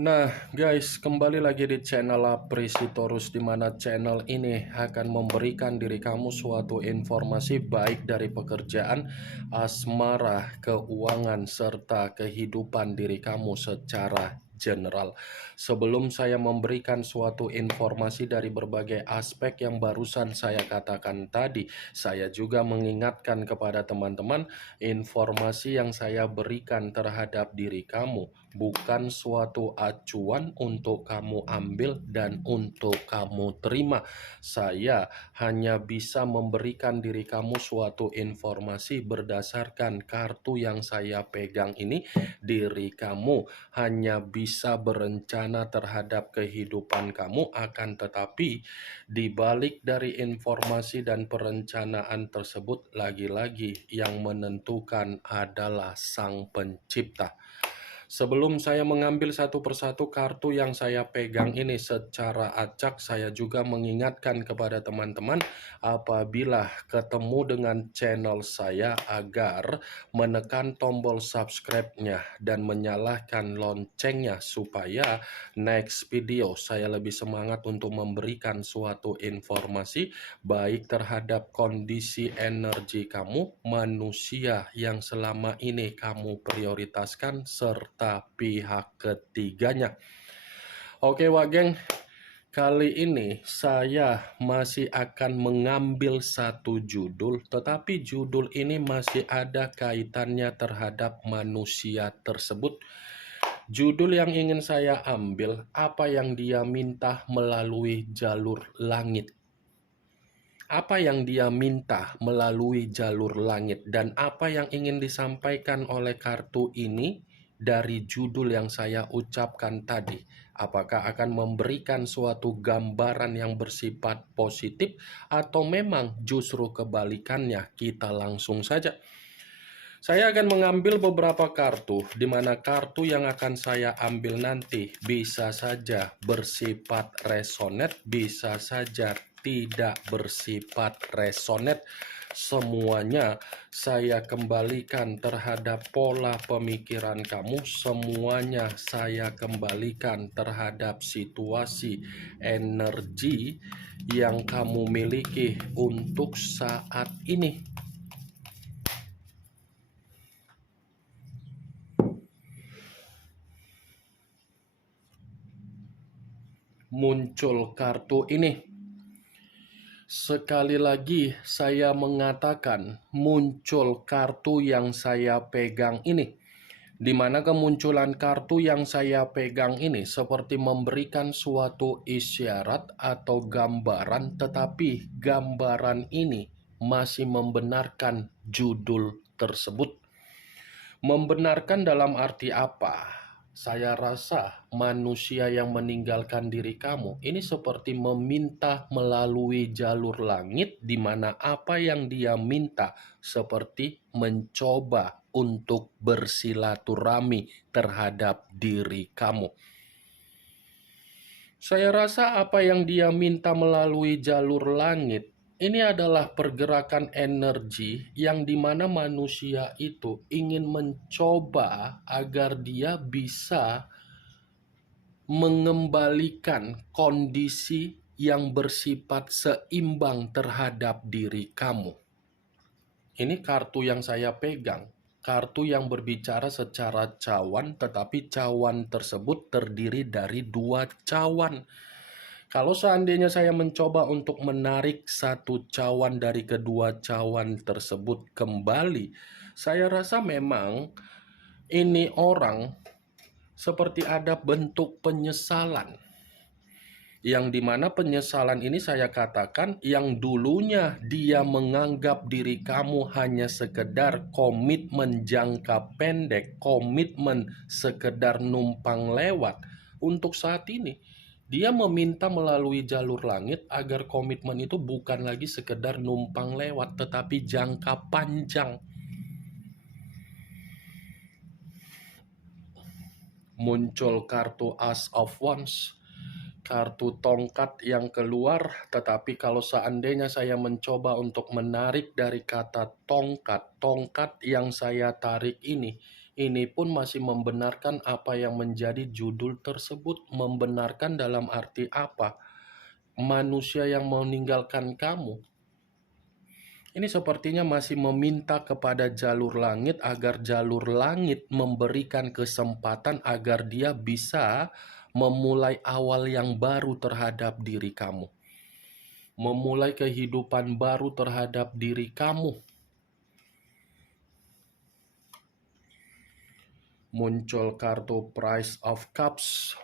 Nah guys, kembali lagi di channel Apresitorus, di mana channel ini akan memberikan diri kamu suatu informasi baik dari pekerjaan, asmara, keuangan, serta kehidupan diri kamu secara general. Sebelum saya memberikan suatu informasi dari berbagai aspek yang barusan saya katakan tadi, saya juga mengingatkan kepada teman-teman, informasi yang saya berikan terhadap diri kamu bukan suatu acuan untuk kamu ambil dan untuk kamu terima. Saya hanya bisa memberikan diri kamu suatu informasi berdasarkan kartu yang saya pegang ini. Diri kamu hanya bisa berencana terhadap kehidupan kamu, akan tetapi di balik dari informasi dan perencanaan tersebut, lagi-lagi yang menentukan adalah Sang Pencipta. Sebelum saya mengambil satu persatu kartu yang saya pegang ini secara acak, saya juga mengingatkan kepada teman-teman apabila ketemu dengan channel saya agar menekan tombol subscribe-nya dan menyalakan loncengnya supaya next video saya lebih semangat untuk memberikan suatu informasi baik terhadap kondisi energi kamu, manusia yang selama ini kamu prioritaskan, serta pihak ketiganya. Oke Wageng, kali ini saya masih akan mengambil satu judul, tetapi judul ini masih ada kaitannya terhadap manusia tersebut. Judul yang ingin saya ambil, apa yang dia minta melalui jalur langit. Apa yang dia minta melalui jalur langit, dan apa yang ingin disampaikan oleh kartu ini dari judul yang saya ucapkan tadi. Apakah akan memberikan suatu gambaran yang bersifat positif atau memang justru kebalikannya? Kita langsung saja. Saya akan mengambil beberapa kartu, di mana kartu yang akan saya ambil nanti bisa saja bersifat resonate, bisa saja tidak bersifat resonate. Semuanya saya kembalikan terhadap pola pemikiran kamu, semuanya saya kembalikan terhadap situasi energi yang kamu miliki untuk saat ini. Muncul kartu ini. Sekali lagi saya mengatakan muncul kartu yang saya pegang ini. Di mana kemunculan kartu yang saya pegang ini seperti memberikan suatu isyarat atau gambaran, tetapi gambaran ini masih membenarkan judul tersebut. Membenarkan dalam arti apa? Saya rasa manusia yang meninggalkan diri kamu ini seperti meminta melalui jalur langit, di mana apa yang dia minta seperti mencoba untuk bersilaturahmi terhadap diri kamu. Saya rasa apa yang dia minta melalui jalur langit ini adalah pergerakan energi yang dimana manusia itu ingin mencoba agar dia bisa mengembalikan kondisi yang bersifat seimbang terhadap diri kamu. Ini kartu yang saya pegang. Kartu yang berbicara secara cawan, tetapi cawan tersebut terdiri dari dua cawan. Kalau seandainya saya mencoba untuk menarik satu cawan dari kedua cawan tersebut kembali, saya rasa memang ini orang seperti ada bentuk penyesalan. Yang dimana penyesalan ini saya katakan yang dulunya dia menganggap diri kamu hanya sekedar komitmen jangka pendek, komitmen sekedar numpang lewat. Untuk saat ini dia meminta melalui jalur langit agar komitmen itu bukan lagi sekedar numpang lewat, tetapi jangka panjang. Muncul kartu Ace of Wands, kartu tongkat yang keluar, tetapi kalau seandainya saya mencoba untuk menarik dari kata tongkat, tongkat yang saya tarik ini Ini pun masih membenarkan apa yang menjadi judul tersebut. Membenarkan dalam arti apa? Manusia yang meninggalkan kamu. Ini sepertinya masih meminta kepada jalur langit agar jalur langit memberikan kesempatan agar dia bisa memulai awal yang baru terhadap diri kamu. Memulai kehidupan baru terhadap diri kamu. Muncul kartu Price of Cups.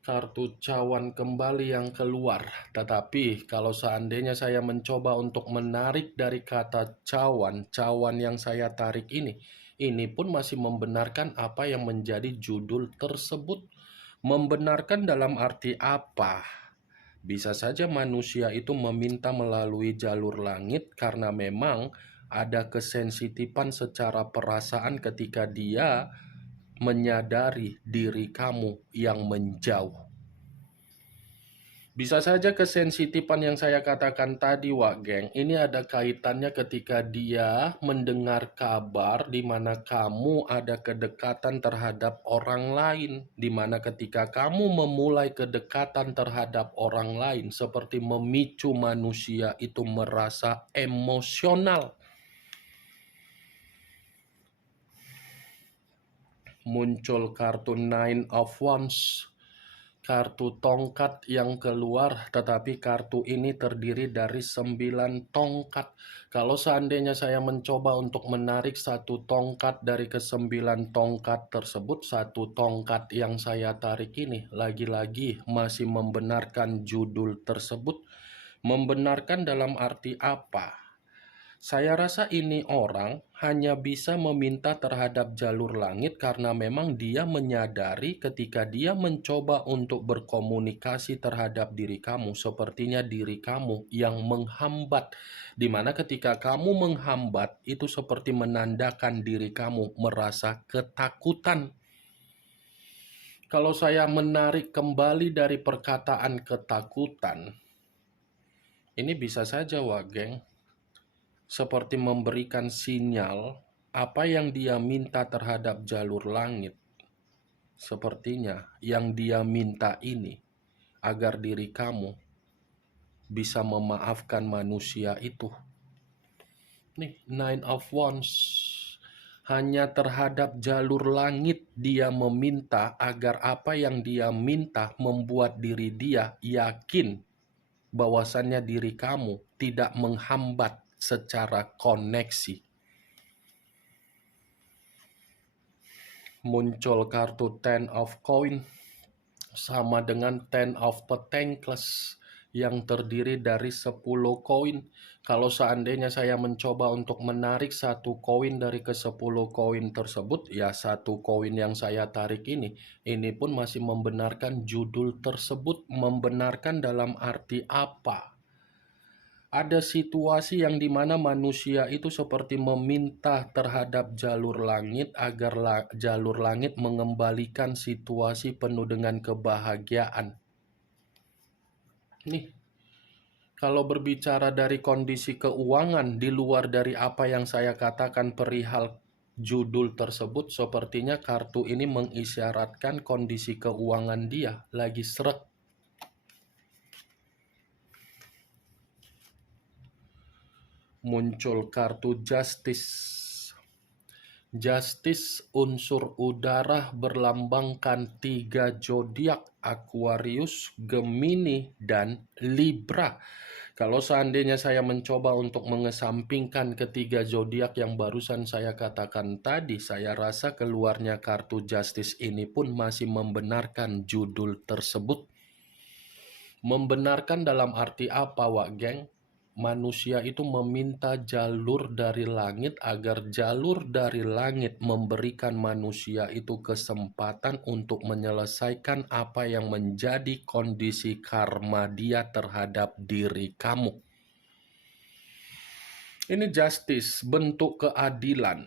Kartu cawan kembali yang keluar. Tetapi kalau seandainya saya mencoba untuk menarik dari kata cawan yang saya tarik ini pun masih membenarkan apa yang menjadi judul tersebut. Membenarkan dalam arti apa? Bisa saja manusia itu meminta melalui jalur langit karena memang ada kesensitifan secara perasaan ketika dia menyadari diri kamu yang menjauh. Bisa saja kesensitifan yang saya katakan tadi, Wak Geng, ini ada kaitannya ketika dia mendengar kabar di mana kamu ada kedekatan terhadap orang lain, di mana ketika kamu memulai kedekatan terhadap orang lain, seperti memicu manusia itu merasa emosional. Muncul kartu Nine of Wands. Kartu tongkat yang keluar, tetapi kartu ini terdiri dari 9 tongkat. Kalau seandainya saya mencoba untuk menarik satu tongkat dari ke-9 tongkat tersebut, satu tongkat yang saya tarik ini lagi-lagi masih membenarkan judul tersebut. Membenarkan dalam arti apa? Saya rasa ini orang hanya bisa meminta terhadap jalur langit karena memang dia menyadari ketika dia mencoba untuk berkomunikasi terhadap diri kamu, sepertinya diri kamu yang menghambat. Dimana ketika kamu menghambat, itu seperti menandakan diri kamu merasa ketakutan. Kalau saya menarik kembali dari perkataan ketakutan, ini bisa saja, Wak Geng, seperti memberikan sinyal apa yang dia minta terhadap jalur langit. Sepertinya yang dia minta ini agar diri kamu bisa memaafkan manusia itu. Nih, Nine of Wands. Hanya terhadap jalur langit dia meminta agar apa yang dia minta membuat diri dia yakin bahwasannya diri kamu tidak menghambat secara koneksi. Muncul kartu Ten of Coin sama dengan Ten of Pentacles yang terdiri dari 10 koin. Kalau seandainya saya mencoba untuk menarik satu koin dari ke-10 koin tersebut, ya satu koin yang saya tarik ini pun masih membenarkan judul tersebut. Membenarkan dalam arti apa? Ada situasi yang dimana manusia itu seperti meminta terhadap jalur langit agar jalur langit mengembalikan situasi penuh dengan kebahagiaan. Nih, kalau berbicara dari kondisi keuangan di luar dari apa yang saya katakan perihal judul tersebut, sepertinya kartu ini mengisyaratkan kondisi keuangan dia lagi srek. Muncul kartu Justice. Justice unsur udara berlambangkan 3 zodiak, Aquarius, Gemini, dan Libra. Kalau seandainya saya mencoba untuk mengesampingkan ketiga zodiak yang barusan saya katakan tadi, saya rasa keluarnya kartu Justice ini pun masih membenarkan judul tersebut. Membenarkan dalam arti apa, Wak Geng? Manusia itu meminta jalur dari langit agar jalur dari langit memberikan manusia itu kesempatan untuk menyelesaikan apa yang menjadi kondisi karma dia terhadap diri kamu. Ini justice, bentuk keadilan.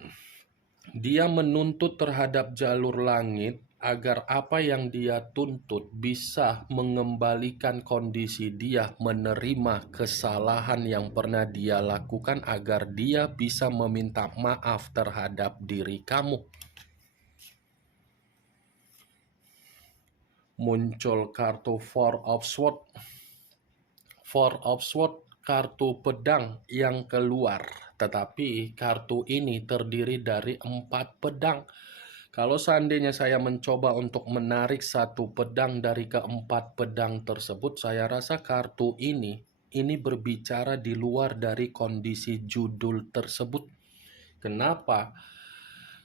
Dia menuntut terhadap jalur langit agar apa yang dia tuntut bisa mengembalikan kondisi dia, menerima kesalahan yang pernah dia lakukan, agar dia bisa meminta maaf terhadap diri kamu. Muncul kartu Four of Swords. Four of Swords, kartu pedang yang keluar. Tetapi kartu ini terdiri dari 4 pedang. Kalau seandainya saya mencoba untuk menarik satu pedang dari keempat pedang tersebut, saya rasa kartu ini berbicara di luar dari kondisi judul tersebut. Kenapa?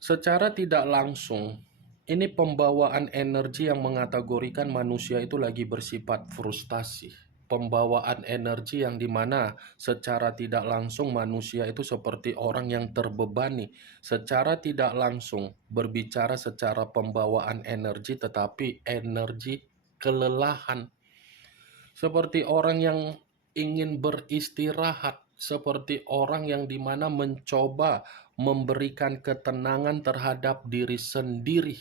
Secara tidak langsung, ini pembawaan energi yang mengategorikan manusia itu lagi bersifat frustasi. Pembawaan energi yang dimana secara tidak langsung manusia itu seperti orang yang terbebani. Secara tidak langsung berbicara secara pembawaan energi, tetapi energi kelelahan. Seperti orang yang ingin beristirahat, seperti orang yang dimana mencoba memberikan ketenangan terhadap diri sendiri.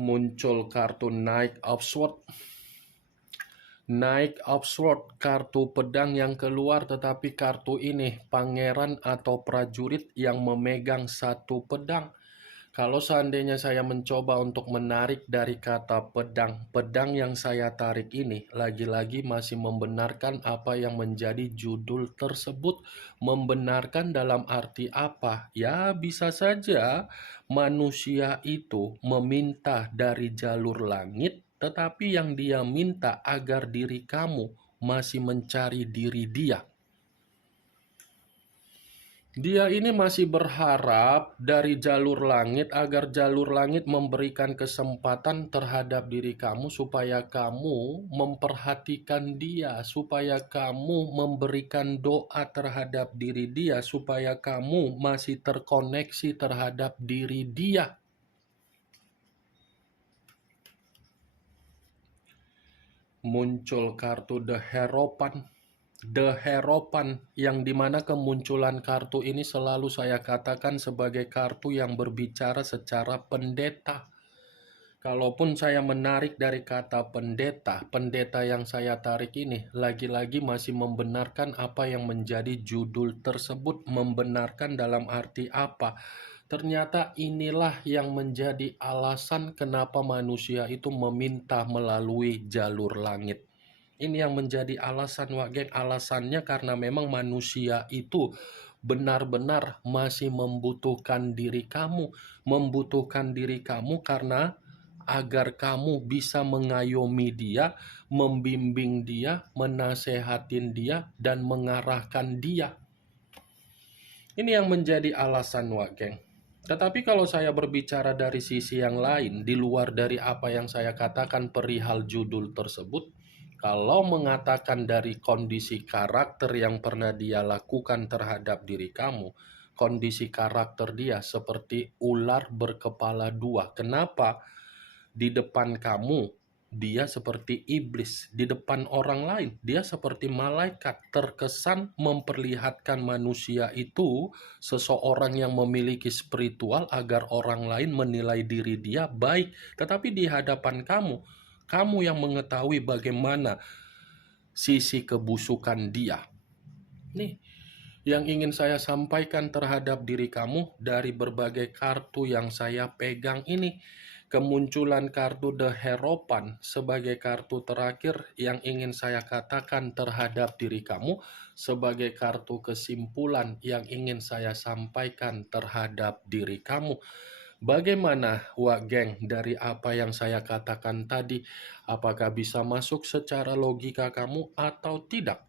Muncul kartu Knight of Swords. Knight of Swords, kartu pedang yang keluar, tetapi kartu ini pangeran atau prajurit yang memegang satu pedang. Kalau seandainya saya mencoba untuk menarik dari kata pedang, pedang yang saya tarik ini lagi-lagi masih membenarkan apa yang menjadi judul tersebut. Membenarkan dalam arti apa? Ya, bisa saja manusia itu meminta dari jalur langit, tetapi yang dia minta agar diri kamu masih mencari diri dia. Dia ini masih berharap dari jalur langit agar jalur langit memberikan kesempatan terhadap diri kamu supaya kamu memperhatikan dia, supaya kamu memberikan doa terhadap diri dia, supaya kamu masih terkoneksi terhadap diri dia. Muncul kartu The Hierophant. The Hierophant, yang dimana kemunculan kartu ini selalu saya katakan sebagai kartu yang berbicara secara pendeta. Kalaupun saya menarik dari kata pendeta, pendeta yang saya tarik ini lagi-lagi masih membenarkan apa yang menjadi judul tersebut. Membenarkan dalam arti apa? Ternyata inilah yang menjadi alasan kenapa manusia itu meminta melalui jalur langit. Ini yang menjadi alasan, Wak Geng. Alasannya karena memang manusia itu benar-benar masih membutuhkan diri kamu. Membutuhkan diri kamu karena agar kamu bisa mengayomi dia, membimbing dia, menasehatin dia, dan mengarahkan dia. Ini yang menjadi alasan, Wak Geng. Tetapi kalau saya berbicara dari sisi yang lain, di luar dari apa yang saya katakan perihal judul tersebut, kalau mengatakan dari kondisi karakter yang pernah dia lakukan terhadap diri kamu, kondisi karakter dia seperti ular berkepala dua. Kenapa? Di depan kamu dia seperti iblis, di depan orang lain dia seperti malaikat, terkesan memperlihatkan manusia itu seseorang yang memiliki spiritual agar orang lain menilai diri dia baik. Tetapi di hadapan kamu yang mengetahui bagaimana sisi kebusukan dia. Nih, yang ingin saya sampaikan terhadap diri kamu dari berbagai kartu yang saya pegang ini. Kemunculan kartu The Hierophant sebagai kartu terakhir yang ingin saya katakan terhadap diri kamu, sebagai kartu kesimpulan yang ingin saya sampaikan terhadap diri kamu. Bagaimana, Wak Geng, dari apa yang saya katakan tadi? Apakah bisa masuk secara logika kamu atau tidak?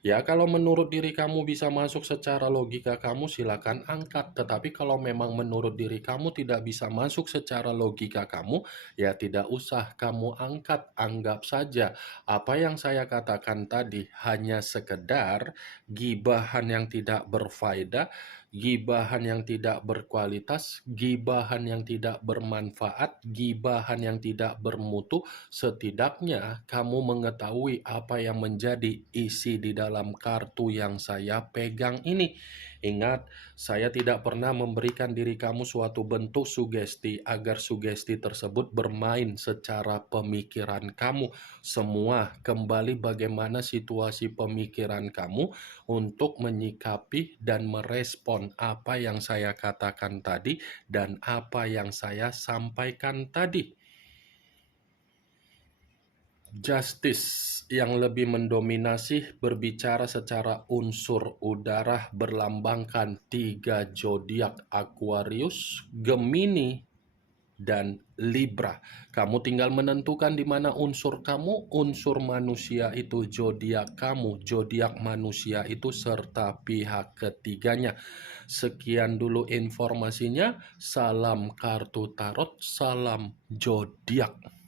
Ya, kalau menurut diri kamu bisa masuk secara logika kamu, silakan angkat. Tetapi kalau memang menurut diri kamu tidak bisa masuk secara logika kamu, ya tidak usah kamu angkat. Anggap saja apa yang saya katakan tadi hanya sekedar gibahan yang tidak berfaedah, gibahan yang tidak berkualitas, gibahan yang tidak bermanfaat, gibahan yang tidak bermutu. Setidaknya kamu mengetahui apa yang menjadi isi di dalam kartu yang saya pegang ini. Ingat, saya tidak pernah memberikan diri kamu suatu bentuk sugesti agar sugesti tersebut bermain secara pemikiran kamu. Semua kembali bagaimana situasi pemikiran kamu untuk menyikapi dan merespon apa yang saya katakan tadi dan apa yang saya sampaikan tadi. Justice yang lebih mendominasi berbicara secara unsur udara berlambangkan 3 zodiak Aquarius, Gemini, dan Libra. Kamu tinggal menentukan di mana unsur kamu, unsur manusia itu zodiak kamu, zodiak manusia itu serta pihak ketiganya. Sekian dulu informasinya. Salam kartu tarot, salam zodiak.